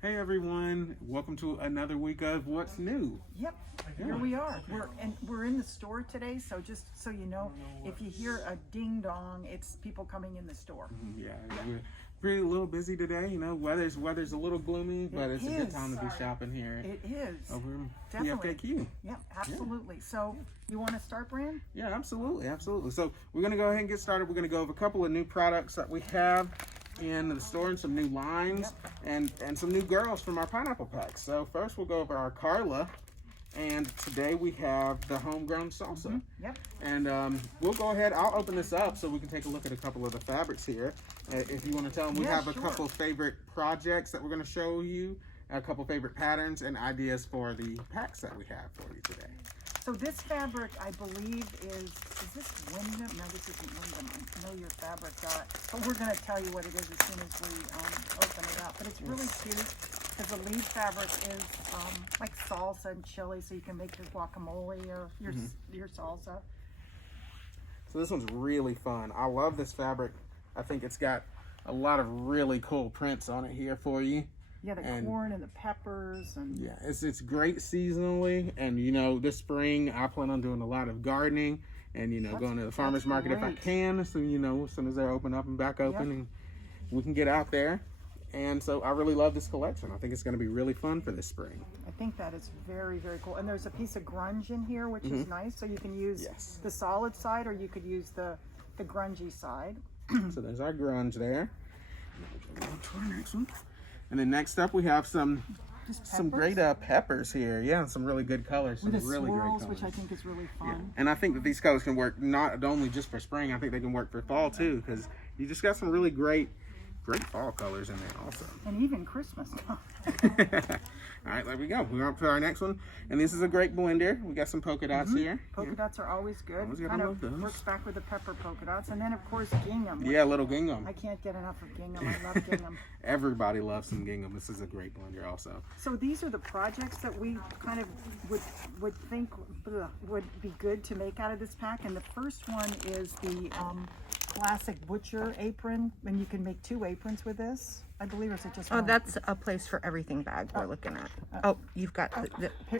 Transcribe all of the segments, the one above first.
Hey everyone, welcome to another week of What's New. Yep, here we are. We're in the store today, so just so you know, if you hear a ding dong, it's people coming in the store. Yeah, we're pretty a little busy today. You know, weather's a little gloomy, but it's a good time to be shopping here. It is. Over in Definitely. PFKQ. Yep, absolutely. So you want to start, Brand? Yeah, absolutely. So we're gonna go ahead and get started. We're gonna go over a couple of new products that we have in the store and some new lines and some new girls from our pineapple packs. So first we'll go over our Carla, and today we have the homegrown salsa. Yep. And we'll go ahead, I'll open this up so we can take a look at a couple of the fabrics here. If you want to tell them, we have a couple favorite projects that we're going to show you, a couple favorite patterns and ideas for the packs that we have for you today. So this fabric, I believe, is this Wyndham? No, this isn't Wyndham. I know your fabric got, but we're going to tell you what it is as soon as we open it up. But it's really cute because the lead fabric is like salsa and chili, so you can make your guacamole or your salsa. So this one's really fun. I love this fabric. I think it's got a lot of really cool prints on it here for you. Yeah, the corn and the peppers and yeah, it's great seasonally. And you know, this spring I plan on doing a lot of gardening and going to the farmers market if I can. So as soon as they're open up and back open, and we can get out there. And so I really love this collection. I think it's going to be really fun for this spring. I think that is very, very cool. And there's a piece of grunge in here, which is nice. So you can use the solid side, or you could use the grungy side. So there's our grunge there. Go on to our next one. And then next up we have some great peppers here. Yeah, some really good colors. Some with the really swirls, great colors, which I think is really fun. Yeah. And I think that these colors can work not only just for spring. I think they can work for fall too, because you just got some really great fall colors in there also. And even Christmas. All right, there we go. We're up to our next one. And this is a great blender. We got some polka dots here. Polka dots are always good. Always gotta kind love of those. works back with the pepper polka dots. And then, of course, gingham. Yeah, little gingham. I can't get enough of gingham. I love gingham. Everybody loves some gingham. This is a great blender also. So these are the projects that we kind of would think would be good to make out of this pack. And the first one is the classic butcher apron, and you can make 2 aprons with this. I believe, or is it just one? Oh, that's a place for everything bag we're looking at. You've got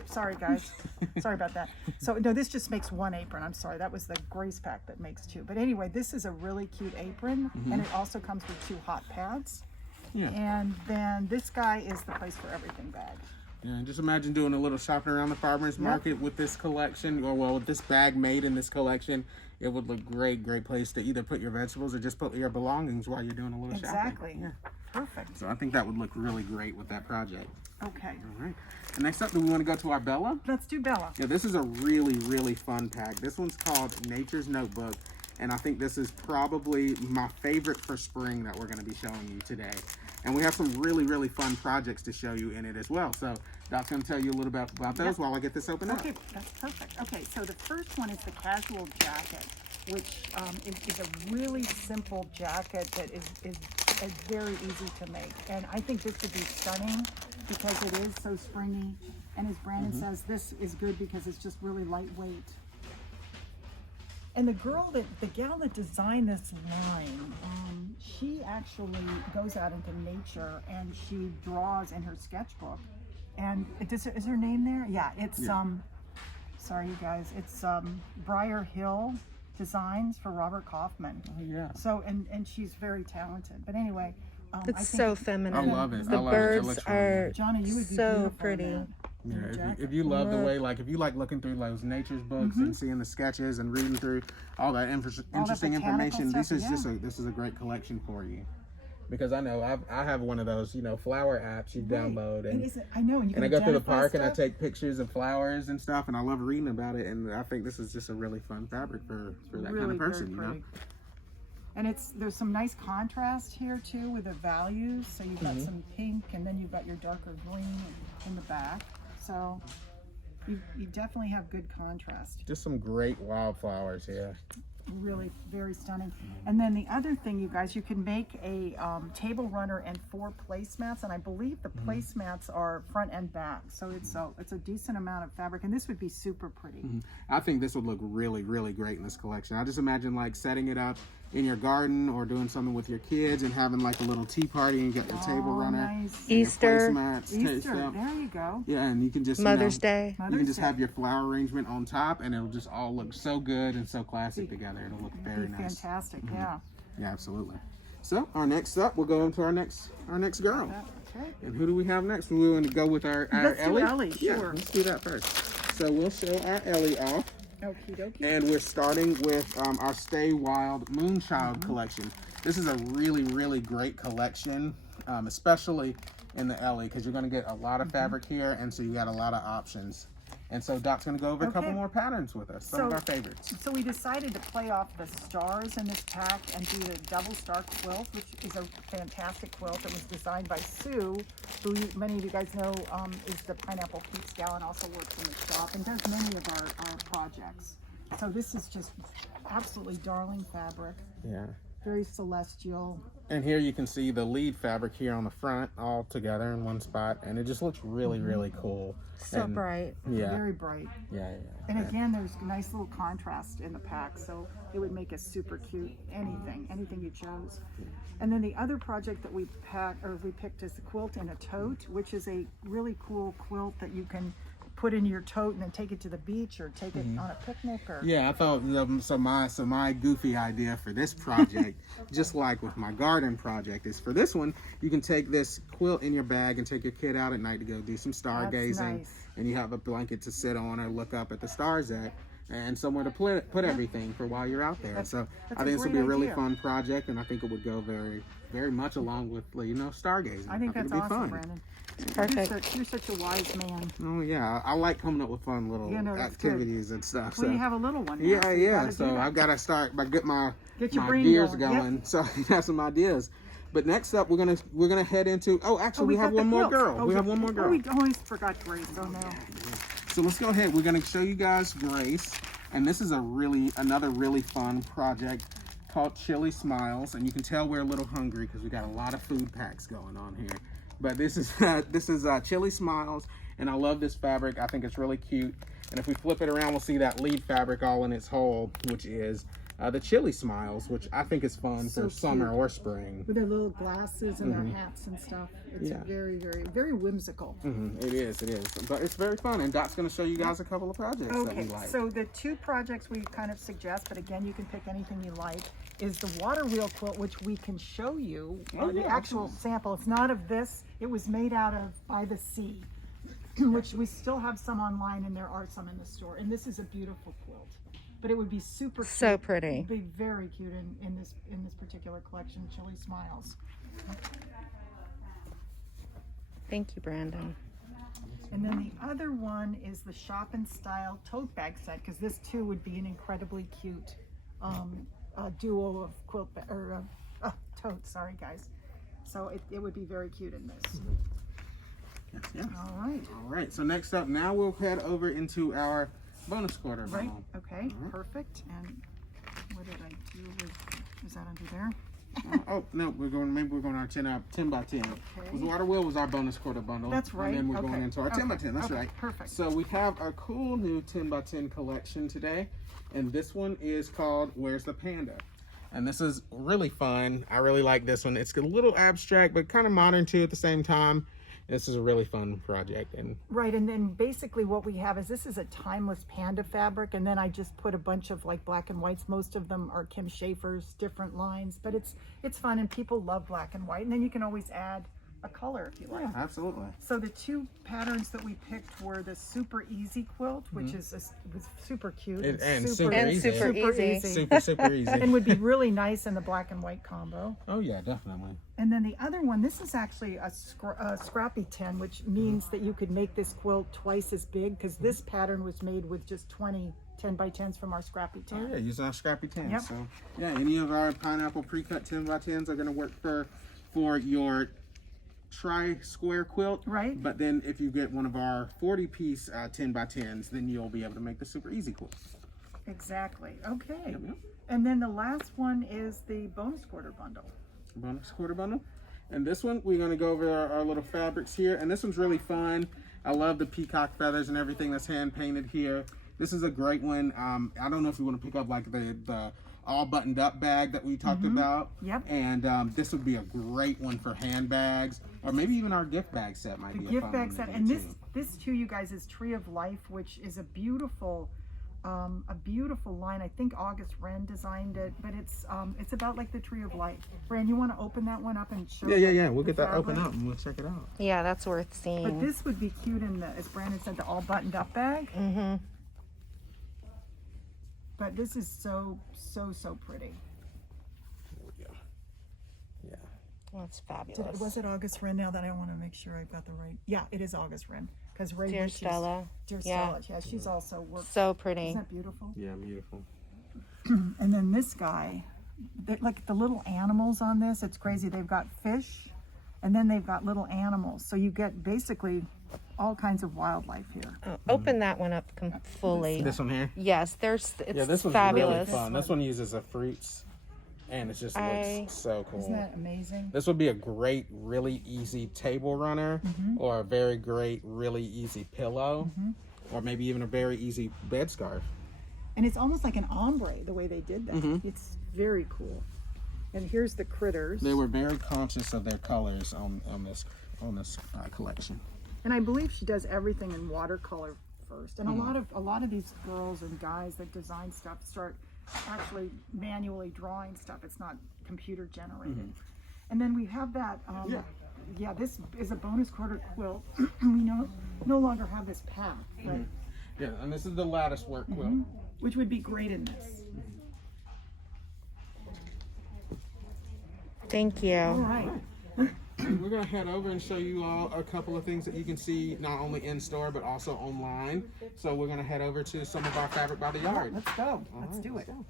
sorry guys. Sorry about that. So no, this just makes 1 apron. I'm sorry, that was the Grace pack that makes 2. But anyway, this is a really cute apron, and it also comes with 2 hot pads. Yeah. And then this guy is the place for everything bag. Yeah, just imagine doing a little shopping around the farmer's market with this collection, or with this bag made in this collection. It would look great place to either put your vegetables or just put your belongings while you're doing a little shopping. Exactly. Yeah. Perfect. So I think that would look really great with that project. Okay. All right. And next up, do we want to go to our Bella? Let's do Bella. Yeah, this is a really fun pack. This one's called Nature's Notebook, and I think this is probably my favorite for spring that we're going to be showing you today. And we have some really fun projects to show you in it as well. So Doc's going to tell you a little bit about those while I get this open up. Okay, that's perfect. Okay, so the first one is the casual jacket, which is a really simple jacket that is very easy to make. And I think this would be stunning because it is so springy. And as Brandon says, this is good because it's just really lightweight. And the gal that designed this line, she actually goes out into nature and she draws in her sketchbook. And is her name there? Yeah, it's sorry you guys, it's Briar Hill Designs for Robert Kaufman. Oh, yeah. So and she's very talented. But anyway, it's so feminine. I love it. The birds are Johnny, you would be so pretty. Yeah, if you love the way, if you like looking through those nature's books and seeing the sketches and reading through all that interesting information, this is a great collection for you. Because I know I have one of those, flower apps you download, and I know, and I go through the park and I take pictures of flowers and stuff, and I love reading about it, and I think this is just a really fun fabric for that kind of person, you know. And there's some nice contrast here too with the values. So you've got some pink, and then you've got your darker green in the back. So you definitely have good contrast. Just some great wildflowers here. Really very stunning. And then the other thing, you guys, you can make a table runner and 4 placemats, and I believe the placemats are front and back, so it's a decent amount of fabric, and this would be super pretty. I think this would look really great in this collection. I just imagine like setting it up in your garden or doing something with your kids and having like a little tea party and you got your table runner, nice. and your Easter. placemats, Easter, there you go. yeah, and you can just Mother's Day. you can Mother's just Day. have your flower arrangement on top, and it'll just all look so good and so classic together. It'll look very Be nice. fantastic, yeah. Yeah, absolutely. So our next up, we'll go into our next girl. Okay. And who do we have next? We want to go with our Let's do Ellie. Ellie, Yeah, sure. let's do that first. So we'll show our Ellie off. Okie dokie. And we're starting with our Stay Wild Moonchild collection. This is a really, really great collection, especially in the Ellie, because you're going to get a lot of fabric here, and so you got a lot of options. And so Doc's going to go over a couple Okay. more patterns with us, some of So- our favorites. So we decided to play off the stars in this pack and do the double star quilt, which is a fantastic quilt that was designed by Sue, who many of you guys know is the Pineapple Peeps gal and also works in the shop and does many of our projects. So this is just absolutely darling fabric, Yeah. very celestial. And here you can see the lead fabric here on the front all together in one spot, and it just looks really, really cool. So And- bright. Yeah. Very bright. Yeah, yeah. And again, there's a nice little contrast in the pack, so it would make a super cute anything you chose. And then the other project that we picked is the quilt in a tote, which is a really cool quilt that you can put in your tote and then take it to the beach or take it on a picnic or Yeah, I thought so. My goofy idea for this project, just like with my garden project, is for this one you can take this quilt in your bag and take your kid out at night to go do some stargazing, nice. and you have a blanket to sit on or look up at the stars at, and somewhere to put everything for while you're out there. So that's I a think this would great be a really idea. fun project, and I think it would go very, very much along with stargazing. I think that's it'd be awesome, fun. Brandon. Perfect. You're such a wise man. Oh yeah, I like coming up with fun little Yeah, no, that's good. activities and stuff. Well, so. you have a little one now, Yeah, so you yeah. gotta do So that. I've got to start by get my Get your brain gears going. Yep. going. So I have some ideas. But next up, we're gonna head into. Oh, actually, we have got the one more quilt. girl. Oh, We have yeah. one more girl. Oh, we always forgot Grace. Oh no. So let's go ahead. We're gonna show you guys Grace, and this is another really fun project called Chili Smiles, and you can tell we're a little hungry because we got a lot of food packs going on here. But this is Chili Smiles, and I love this fabric. I think it's really cute. And if we flip it around, we'll see that lead fabric all in its whole, which is the Chili Smiles, which I think is fun So for summer cute. or spring. With their little glasses and their hats and stuff. It's Yeah. very, very, very whimsical. It is, but it's very fun. And Doc's gonna show you guys a couple of projects that we Okay, like. so the two projects we kind of suggest, but again, you can pick anything you like, is the water wheel quilt, which we can show you. Oh, The yeah, actual sample. It's not of this. It was made out of By the Sea, which we still have some online, and there are some in the store. And this is a beautiful quilt. But it would be super cute. So pretty. It'd be very cute in this particular collection, Chili Smiles. Thank you, Brandon. And then the other one is the Shop and Style tote bag set, because this too would be an incredibly cute duo of quilt totes. Sorry, guys. So it would be very cute in this. Yeah. All right. All right. So next up, now we'll head over into our bonus quarter. Right. bundle. Okay. Perfect. And what did I do with? Is that under there? Oh no, maybe we're going our 10 by 10. Okay. The water wheel was our bonus quarter bundle. That's right. And then we're going Okay. into our 10 by 10. That's Okay. right. Perfect. So we have a cool new 10 by 10 collection today, and this one is called Where's the Panda? And this is really fun. I really like this one. It's a little abstract, but kind of modern too at the same time. This is a really fun project. And Right, and then basically what we have is this is a timeless panda fabric, and then I just put a bunch of like black and whites. Most of them are Kim Schafer's different lines, but it's fun and people love black and white. And then you can always add a color if you like. yeah, absolutely. So the two patterns that we picked were the Super Easy quilt, which was super cute And super super, And easy. super easy. Super easy. and would be really nice in the black and white combo. Oh yeah, definitely. And then the other one, this is actually a scrappy 10, which means that you could make this quilt twice as big, because this pattern was made with just 20 10 by 10s from our scrappy 10. Oh yeah, using our scrappy 10s. Yep. So yeah, any of our pineapple pre-cut 10 by 10s are gonna work for your tri-square quilt. Right. But then if you get one of our 40-piece 10 by 10s, then you'll be able to make the super easy quilt. Exactly. Okay. Yep. And then the last one is the bonus quarter bundle. Bonus quarter bundle. And this one, we're gonna go over our little fabrics here. And this one's really fun. I love the peacock feathers and everything that's hand painted here. This is a great one. I don't know if you want to pick up like the all buttoned up bag that we talked about. Yep. And this would be a great one for handbags, or maybe even our gift bag set might The be a gift fun bag one set, to and do, this too. this too, you guys, is Tree of Life, which is a beautiful line. I think August Wren designed it, but it's about like the Tree of Life. Fran, you want to open that one up and show? Yeah. We'll the get that open fabric? up and we'll check it out. Yeah, that's worth But seeing. this would be cute in the, as Brandon said, the all buttoned up bag. Mm-hmm. But this is so pretty. Yeah. That's fabulous. Was it August Wren? Now that I want to make sure I've got the right. Yeah, it is August Wren, because Ray Dear Ritchie's- Stella. Dear Yeah. Stella. Yeah, she's also worked. So pretty. Isn't that beautiful? Yeah, beautiful. And then this guy, like the little animals on this, it's crazy. They've got fish, and then they've got little animals. So you get basically all kinds of wildlife here. Oh, open that one up fully. This one here? Yes, it's Yeah, this one's fabulous. really fun. This one uses the fruits, and it just looks so cool. Isn't that amazing? This would be a great, really easy table runner, or a very great, really easy pillow, or maybe even a very easy bed scarf. And it's almost like an ombre the way they did that. It's very cool. And here's the critters. They were very conscious of their colors on this collection. And I believe she does everything in watercolor first. And a lot of these girls and guys that design stuff start actually manually drawing stuff. It's not computer generated. And then we have that. This is a bonus quarter quilt. We no longer have this path, but, Yeah, and this is the lattice work quilt. which would be great in this. Thank you. All right. We're gonna head over and show you all a couple of things that you can see not only in store but also online. So we're gonna head over to some of our Fabric by the Yard. Let's go. All Let's right, do let's it. go.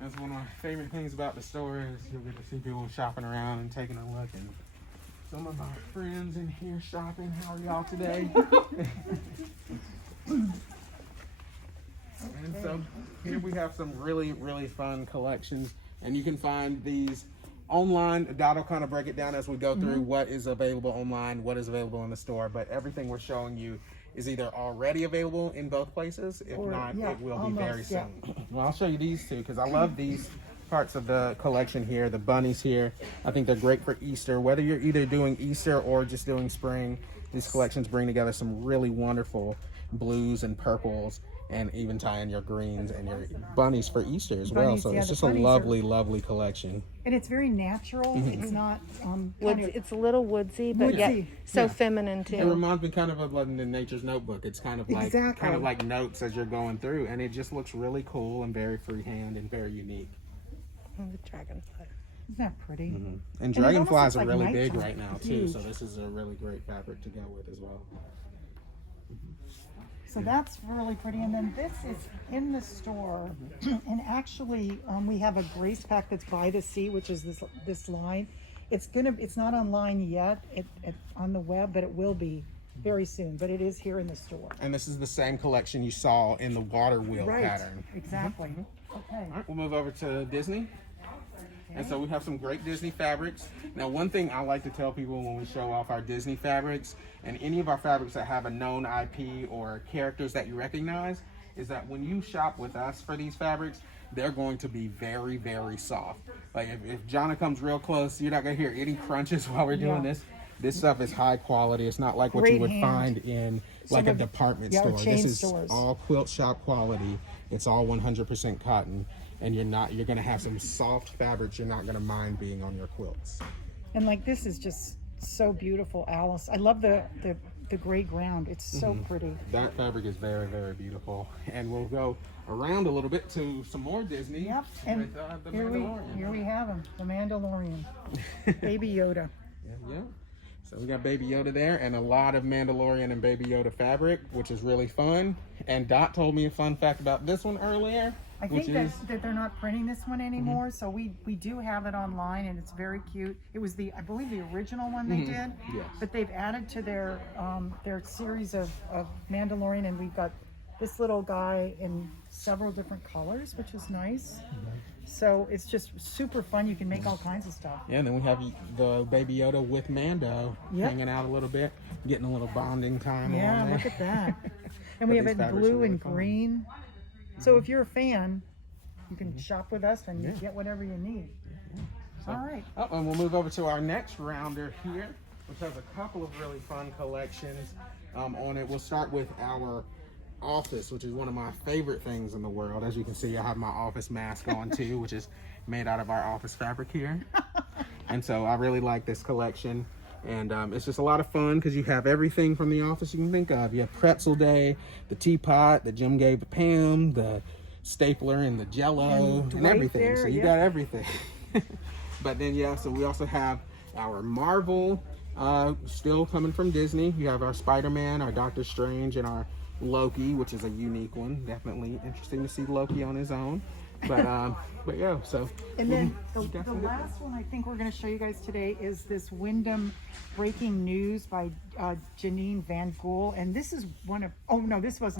That's one of my favorite things about the store is you'll get to see people shopping around and taking a look. And some of our friends in here shopping. How are y'all today? And so here we have some really, really fun collections. And you can find these online. Dot will kind of break it down as we go through what is available online, what is available in the store. But everything we're showing you is either already available in both places. If not, it will be very soon. Well, I'll show you these two because I love these parts of the collection here. The bunnies here, I think they're great for Easter. Whether you're either doing Easter or just doing spring, these collections bring together some really wonderful blues and purples, and even tie in your greens and your bunnies for Easter as well. Bunnies, So yeah, it's the just a bunnies are- lovely, lovely collection. And it's very natural. It's not It's a little woodsy, but yet Woodsy. so feminine It too. reminds me kind of like the Nature's Notebook. It's kind of like Exactly. notes as you're going through, and it just looks really cool and very freehand and very unique. Oh, the dragonfly. Isn't that pretty? And it almost dragonflies looks are like really big nighttime. right now too, Huge. so this is a really great fabric to go with as well. So that's really pretty. And then this is in the store. And actually, we have a Grace Pack that's by the sea, which is this line. It's not online yet on the web, but it will be very soon. But it is here in the store. And this is the same collection you saw in the water wheel pattern. Exactly. Okay. All right, we'll move over to Disney. And so we have some great Disney fabrics. Now, one thing I like to tell people when we show off our Disney fabrics, and any of our fabrics that have a known IP or characters that you recognize, is that when you shop with us for these fabrics, they're going to be very, very soft. Like if Jonna comes real close, you're not gonna hear any crunches while we're doing this. This stuff is high quality. It's not like what you Great would hand. find in like a department or store. chain This is stores. all quilt shop quality. It's all 100% cotton, and you're gonna have some soft fabrics you're not gonna mind being on your quilts. And like this is just so beautiful, Alice. I love the gray ground. It's so pretty. That fabric is very, very beautiful. And we'll go around a little bit to some more Disney Yep. And with the here Mandalorian. we have him, the Mandalorian, Baby Yoda. Yeah. So we got Baby Yoda there and a lot of Mandalorian and Baby Yoda fabric, which is really fun. And Dot told me a fun fact about this one earlier, I which think is that they're not printing this one anymore, so we do have it online, and it's very cute. It was I believe the original one they did, Yes. but they've added to their series of Mandalorian, and we've got this little guy in several different colors, which is nice. So it's just super fun. You can make all kinds of stuff. yeah, and then we have the Baby Yoda with Mando Yep. hanging out a little bit, getting a little bonding time Yeah, on there. look at that. And we But have these it in fabrics are blue really and fun. green. So if you're a fan, you can shop with us and you Yeah. get whatever you need. All right. Oh, and we'll move over to our next rounder here, which has a couple of really fun collections on it. We'll start with our office, which is one of my favorite things in the world. As you can see, I have my office mask on too, which is made out of our office fabric here. And so I really like this collection. And it's just a lot of fun because you have everything from the office you can think of. You have pretzel day, the teapot that Jim gave to Pam, the stapler and the Jello and Dwight everything. there, So you yeah. got everything. But then, yeah, so we also have our Marvel still coming from Disney. You have our Spider-Man, our Doctor Strange, and our Loki, which is a unique one. Definitely interesting to see Loki on his own. But yeah, so. And then the definitely- last one I think we're going to show you guys today is this Wyndham Breaking News by Janine Van Gool. And this is one of, oh no, this was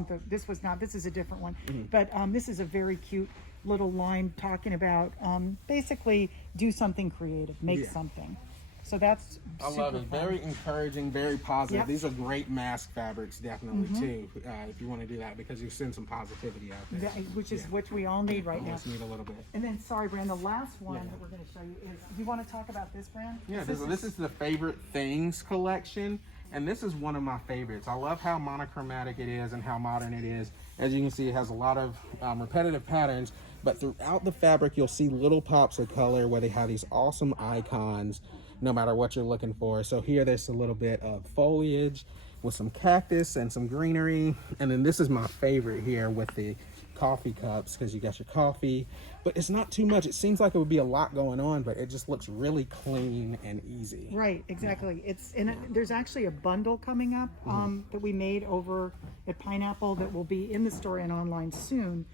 not, this is a different one. But this is a very cute little line talking about basically do something creative, make Yeah. something. So that's I super love it. fun. Very encouraging, very positive. Yep. These are great mask fabrics, definitely too. If you want to do that, because you send some positivity out there. Which is Yeah. what we all need right now. Just need a little bit. And then, sorry, Brand, the last one Yeah. that we're going to show you is, you want to talk about this, Brand? Yeah, this is the favorite things collection, and this is one of my favorites. I love how monochromatic it is and how modern it is. As you can see, it has a lot of repetitive patterns, but throughout the fabric, you'll see little pops of color where they have these awesome icons, no matter what you're looking for. So here, there's a little bit of foliage with some cactus and some greenery, and then this is my favorite here with the coffee cups, because you got your coffee, but it's not too much. It seems like it would be a lot going on, but it just looks really clean and easy. Right, exactly. It's and there's actually a bundle coming up that we made over at Pineapple that will be in the store and online soon.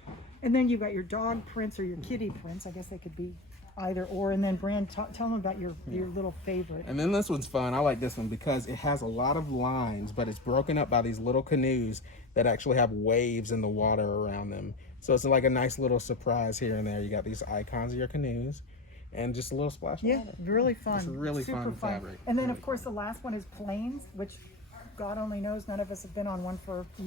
And then you've got your dog prints or your kitty prints. I guess they could be either or. And then Brand, tell them about your little favorite. And then this one's fun. I like this one because it has a lot of lines, but it's broken up by these little canoes that actually have waves in the water around them. So it's like a nice little surprise here and there. You got these icons of your canoes and just a little splash of Yeah, water. really fun. It's really Super fun fabric. And then, of course, the last one is Plains, which God only knows none of us have been on one for a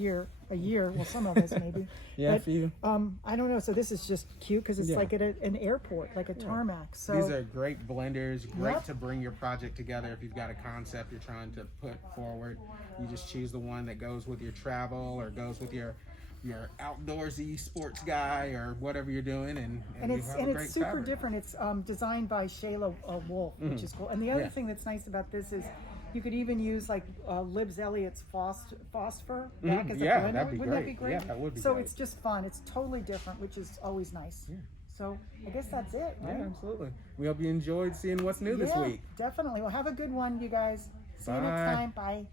year. Well, some of us maybe. Yeah, But, for you. I don't know. So this is just cute because it's Yeah. like at an airport, like a tarmac. So These are great blenders, great Yep. to bring your project together. If you've got a concept you're trying to put forward, you just choose the one that goes with your travel or goes with your outdoorsy sports guy or whatever you're doing, and you have a great it's super fabric. different. It's designed by Shayla Wolf, which is cool. And the other Yeah. thing that's nice about this is you could even use like Libs Elliott's phosphor back as a Yeah, blender. that'd be Wouldn't that be great. great? Yeah, that would be so great. it's just fun. It's totally different, which is always nice. Yeah. So I guess that's it, right? Yeah, absolutely. We hope you enjoyed seeing what's new this Yeah, week. definitely. Well, have a good one, you guys. See you next Bye. time. Bye.